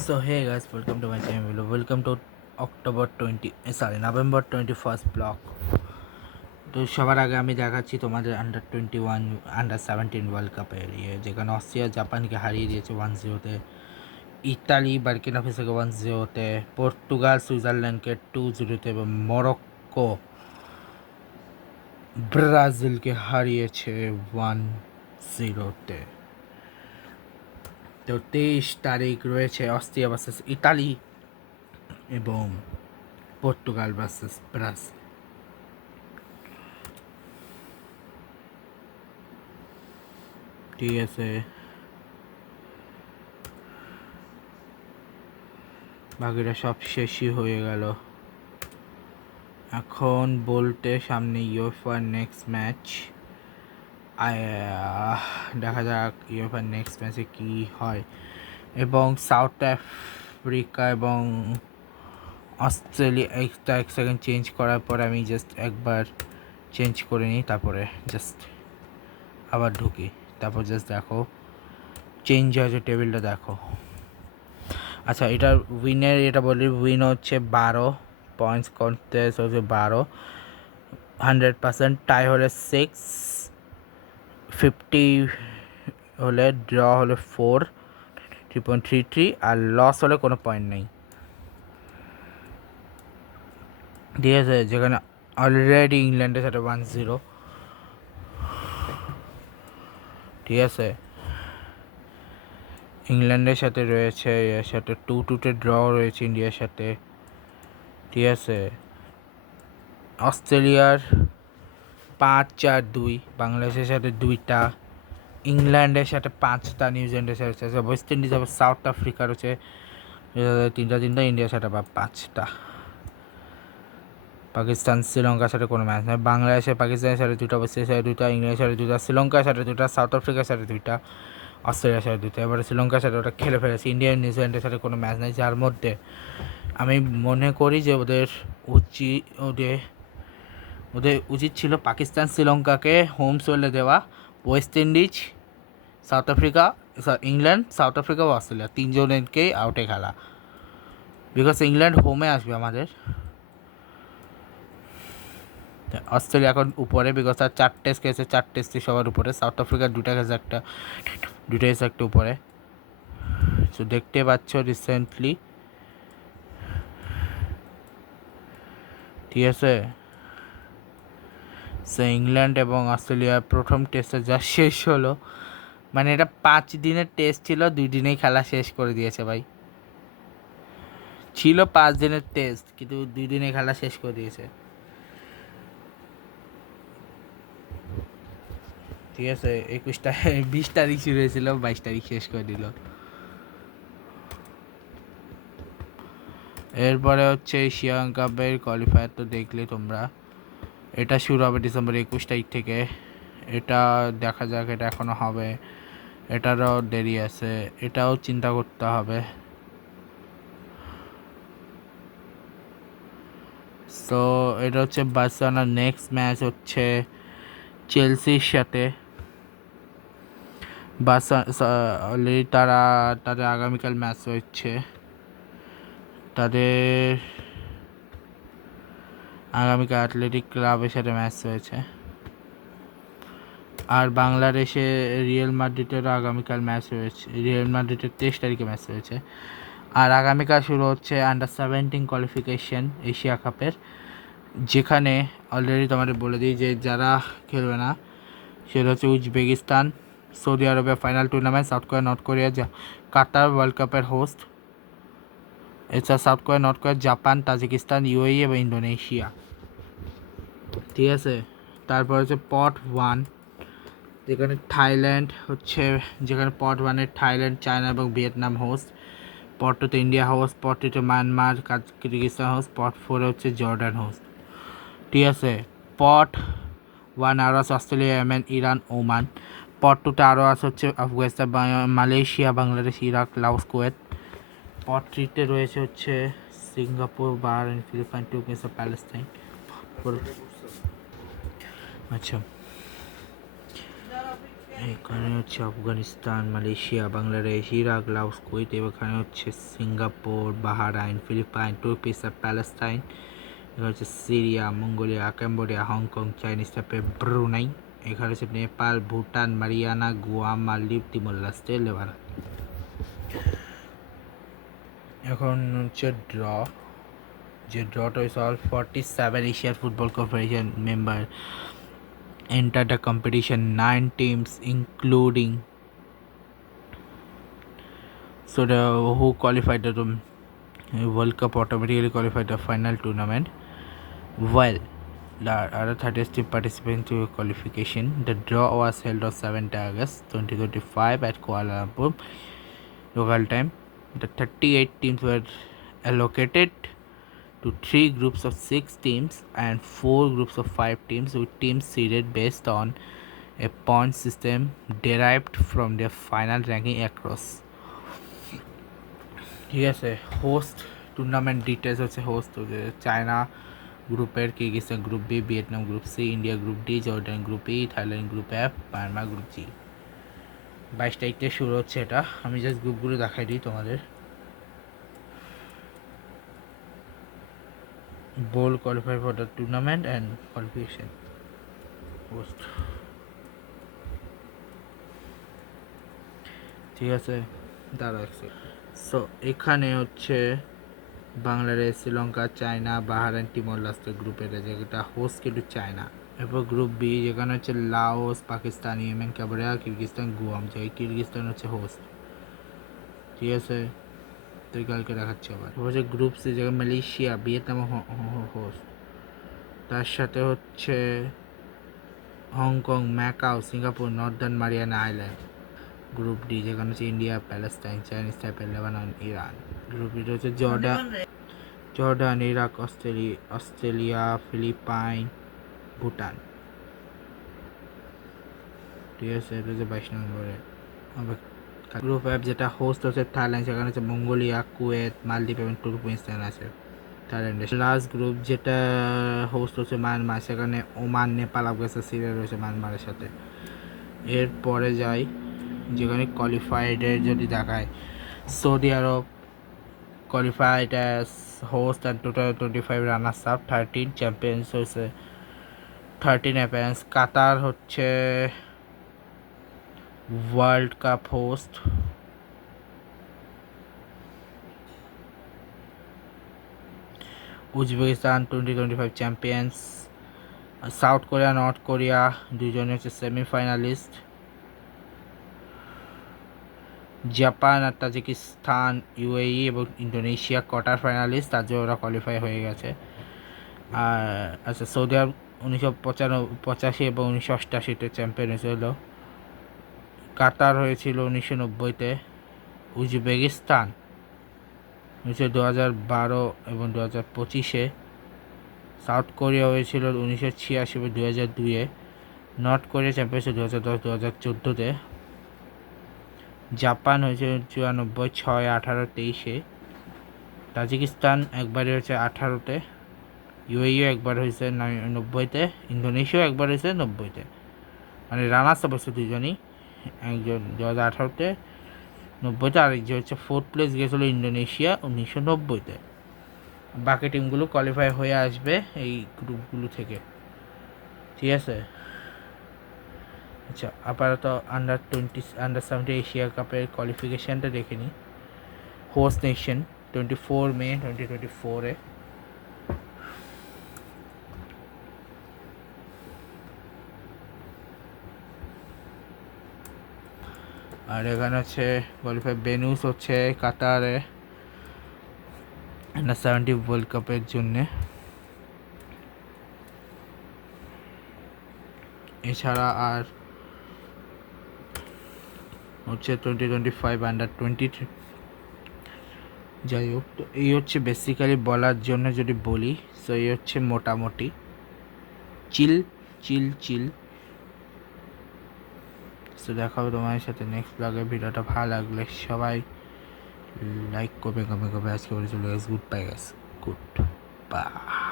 So hey guys, welcome to my channel. Welcome to November 21st blog. তো সবার আগে আমি দেখাচ্ছি তোমাদের আন্ডার 21 আন্ডার 17 ওয়ার্ল্ড কাপের যেখানে অস্ট্রিয়া জাপানকে হারিয়ে দিয়েছে 1-0-তে, ইতালি বার্কিনা ফেসোকে 1-0-তে, পর্তুগাল সুইজারল্যান্ডকে 2-0-তে এবং মরক্কো ব্রাজিলকে হারিয়েছে 1-0-তে। তো 23 তারিখ রয়েছে অস্ট্রিয়া ভার্সেস ইতালি এবং পর্তুগাল ভার্সেস ব্রাজিল। ঠিক আছে, বাকিটা সব শেষই হয়ে গেল। এখন বলতে সামনে ইউএফআর নেক্সট ম্যাচ, দেখা যাক ইউএফআর নেক্সট ম্যাচে কী হয়। এবং সাউথ আফ্রিকা এবং অস্ট্রেলিয়া এক সেকেন্ড চেঞ্জ করার পর আমি জাস্ট একবার চেঞ্জ করে নিই, তারপরে জাস্ট আবার ঢুকি, তারপর জাস্ট দেখো চেঞ্জ হয়েছে টেবিলটা দেখো। আচ্ছা, এটার উইনের এটা বলি, উইন হচ্ছে 12 পয়েন্টস, কন্টেস্ট হচ্ছে 12, 100%, টাই হলে 6, 50 হলে, ড্র হলে 4, 3.33, আর লস হলে কোনো পয়েন্ট নেই। ঠিক আছে, যেখানে অলরেডি ইংল্যান্ডের সাথে 1-0, ঠিক আছে, ইংল্যান্ডের সাথে রয়েছে, এর সাথে 2-2 ড্র রয়েছে ইন্ডিয়ার সাথে। ঠিক আছে, অস্ট্রেলিয়ার 5-4-2, বাংলাদেশের সাথে 2টা, ইংল্যান্ডের সাথে 5টা, নিউজিল্যান্ডের সাথে, ওয়েস্ট ইন্ডিজ আবার সাউথ আফ্রিকার হচ্ছে 3টা, ইন্ডিয়ার সাথে আবার 5টা, পাকিস্তান শ্রীলঙ্কার সাথে কোনো ম্যাচ নেই, বাংলাদেশের পাকিস্তানের সাথে 2টা, ওয়েস্টের সাথে 2টা, ইংল্যান্ডের সাথে 2টা, শ্রীলঙ্কার সাথে 2টা, সাউথ আফ্রিকার সাথে 2টা, অস্ট্রেলিয়ার সাথে 2টা। এবারে শ্রীলঙ্কার সাথে ওটা খেলে ফেলেছে। ইন্ডিয়া নিউজিল্যান্ডের সাথে কোনো ম্যাচ নেই, যার মধ্যে আমি মনে করি যে ওদের উচিত ছিল পাকিস্তান শ্রীলঙ্কাকে হোম সোলে দেওয়া, West Indies, South Africa, England, South Africa ও অস্ট্রেলিয়া 3জনকেই আউটে খেলা, বিকজ ইংল্যান্ড হোমে আসবে আমাদের। অস্ট্রেলিয়া এখন উপরে, বিকজ তার 4 টেস্ট খেয়েছে, 4 টেস্টই সবার উপরে। সাউথ আফ্রিকার 2টা খেয়েছে, দুটো এসে একটা উপরে। তো দেখতে পাচ্ছ রিসেন্টলি, ঠিক আছে, সে ইংল্যান্ড এবং অস্ট্রেলিয়ার প্রথম টেস্টে যা শেষ হলো, মানে এটা 5 দিনের টেস্ট ছিল, 2 দিনেই খেলা শেষ করে দিয়েছে ভাই। ছিল 5 দিনের টেস্ট, কিন্তু 2 দিনে খেলা শেষ করে দিয়েছে। ঠিক আছে, 20 তারিখ শুরু হয়েছিল, 22 তারিখ শেষ করে দিল। এরপরে হচ্ছে এশিয়া কাপের কোয়ালিফায়ার, তো দেখলে তোমরা, এটা শুরু হবে ডিসেম্বর 21 তারিখ থেকে। এটা দেখা যাক, এটা এখনও হবে, এটারও দেরি আছে, এটাও চিন্তা করতে হবে। সো এটা হচ্ছে বার্সেলোনার নেক্সট ম্যাচ হচ্ছে চেলসির সাথে। অলরেডি তাদের আগামীকাল ম্যাচ হচ্ছে, তাদের আগামীকাল অ্যাথলেটিক ক্লাবের সাথে ম্যাচ হয়েছে। আর বাংলাদেশে রিয়াল মাদ্রিদেরও আগামীকাল ম্যাচ হয়েছে, রিয়াল মাদ্রিদের 23 তারিখে ম্যাচ হয়েছে। আর আগামীকাল শুরু হচ্ছে আন্ডার 17 কোয়ালিফিকেশন এশিয়া কাপের, যেখানে অলরেডি তোমাদের বলে দিই যে যারা খেলবে না সেটা হচ্ছে উজবেকিস্তান, সৌদি আরবের final tournament, South Korea, North Korea, Qatar World কাপের হোস্ট, এছাড়া South Korea, North Korea, Japan, Tajikistan, UAE এবং ইন্দোনেশিয়া। ঠিক আছে, তারপর হচ্ছে পট 1, যেখানে পট 1-এ থাইল্যান্ড, চায়না এবং ভিয়েতনাম হোস্ট, পট 2-তে ইন্ডিয়া হোস্ট, পট 3-তে মায়ানমার, কিরগিজস্তান হোস্ট, পট 4-এ হচ্ছে জর্ডান হোস্ট। ঠিক আছে, পট 1 আরও আছে Australia, Yemen, Iran, Oman. Pot 2-তে আরও আছে হচ্ছে Afghanistan, Malaysia, Bangladesh, Iraq, Laos, Kuwait. Pot 3-তে রয়েছে হচ্ছে Singapore, Bahrain, Philippines, Turkmenistan, Palestine. আচ্ছা, এখানে হচ্ছে Afghanistan, Malaysia, Bangladesh, Iraq, Laos, Kuwait. এখানে হচ্ছে Singapore, Bahrain, Philippines, Turkistan, Palestine. এখানে হচ্ছে Syria, Mongolia, Cambodia, Hong Kong, Chinese টাইপের ব্রুনাই। এখানে হচ্ছে নেপাল, ভুটান, মারিয়ানা, গোয়া, মালদ্বীপ, তিমোর লেস্টে, লেবানন। এখন হচ্ছে ড্র, যে ড্রটা হচ্ছে all 47 Asian football confederation member enter the competition. 9 teams including so the who qualified the World Cup automatically qualified the final tournament, while the other 30 teams participating to qualification. The draw was held on 7th August 2025 at Kuala Lumpur local time. The 38 teams were allocated to 3 groups of 6 teams and 4 groups of 5 teams, with teams seeded based on a point system derived from their final ranking across. ঠিক আছে, host tournament details হচ্ছে host হচ্ছে China গ্রুপের, Kyrgyzstan group B, Vietnam group C, India group D, Jordan group E, Thailand group F, Myanmar group G. 22 তারিখ থেকে শুরু হচ্ছে এটা। আমি জাস্ট গ্রুপগুলো দেখাই দিই তোমাদের। bowl qualify for the tournament and qualification host, ঠিক আছে। দাঁড়া সো এখানে হচ্ছে Bangladesh, Sri Lanka, China, Bahrain, Timor Leste গ্রুপের, যেটা হোস্ট কিন্তু চায়না। এরপর গ্রুপ বি, যেখানে হচ্ছে Laos, Pakistan, Yemen, Cambodia, Kyrgyzstan, Guam. যে কিরগিস্তান হচ্ছে হোস্ট, ঠিক আছে। তুই কালকে দেখাচ্ছি আবার। হচ্ছে গ্রুপ সি, যেখানে মালয়েশিয়া, ভিয়েতনাম হোস্ট, তার সাথে হচ্ছে Hong Kong, Macau, Singapore, Northern Mariana Island. Group D, যেখানে হচ্ছে ইন্ডিয়া, প্যালেস্টাইন, চাইনিজ টাইপের, লেবানন, ইরান। গ্রুপ ডি হচ্ছে Jordan, Iraq, Australia, Philippine, Bhutan, ঠিক আছে। এটা হচ্ছে 22 নম্বরে। গ্রুপ এফ, যেটা হোস্ট হচ্ছে থাইল্যান্ড, সেখানে হচ্ছে মঙ্গোলিয়া, কুয়েত, মালদ্বীপ এবং তুর্কমেনিস্তান আছে থাইল্যান্ডে। লাস্ট গ্রুপ, যেটা হোস্ট হচ্ছে মায়ানমার, সেখানে ওমান, নেপাল, আফগানিস্তান, সিরিয়া রয়েছে মায়ানমারের সাথে। এরপরে যাই, যেখানে কোয়ালিফাইডের যদি দেখায়, Saudi Arab qualified as host and total 25 runners up, 13 champions হয়েছে, 13 অ্যাপিয়ারেন্স। কাতার হচ্ছে world cup host, Uzbekistan 2025 champions, south Korea, North Korea দুজনে হচ্ছে সেমিফাইনালিস্ট, জাপান আর তাজিকিস্তান, ইউএই এবং ইন্দোনেশিয়া কোয়ার্টার ফাইনালিস্ট, তার জন্য ওরা কোয়ালিফাই হয়ে গেছে। আর আচ্ছা, সৌদি আরব 1985 এবং 1988-তে চ্যাম্পিয়ন হয়েছিল, কাতার হয়েছিল 1990-তে, উজবেকিস্তান হয়েছিল 2012 এবং 2025-এ, সাউথ কোরিয়া হয়েছিল 1986 এবং 2002-এ, নর্থ কোরিয়া চ্যাম্পিয়ন হয়েছিল 2010, 2014-তে, জাপান হয়েছে 94, 6, 18, 23-এ, তাজিকিস্তান একবারই হয়েছে 18-তে, ইউএইও একবার হয়েছে 90-তে, ইন্দোনেশিয়াও একবার হয়েছে 90-তে। মানে রানার্স অবশ্য দুজনই, একজন 2018-তে, 90-তে, আরেকজন হচ্ছে ফোর্থ প্লেস গেছিলো ইন্দোনেশিয়া 1990-তে। বাকি টিমগুলো কোয়ালিফাই হয়ে আসবে এই গ্রুপগুলো থেকে, ঠিক আছে। আচ্ছা, আপাতত আন্ডার 17 এশিয়া কাপের কোয়ালিফিকেশানটা দেখে নিই। হোস্ট নেশন 24 মে 2024-এ, আর এখানে হচ্ছে কোয়ালিফাই বেনুস হচ্ছে কাতারে আন্ডার 17 ওয়ার্ল্ড কাপের জন্যে। এছাড়া আর হচ্ছে 2025 আন্ডার 20। যাই হোক, তো এই হচ্ছে বেসিক্যালি বলার জন্য যদি বলি, সো এই হচ্ছে মোটামুটি চিল চিল চিল। সো দেখা হবে তোমাদের সাথে নেক্সট ব্লগে। ভিডিওটা ভালো লাগলে সবাই লাইক করবে, কমেন্ট করবে। আজকে বলে চলে গেছে, good bye guys, good bye.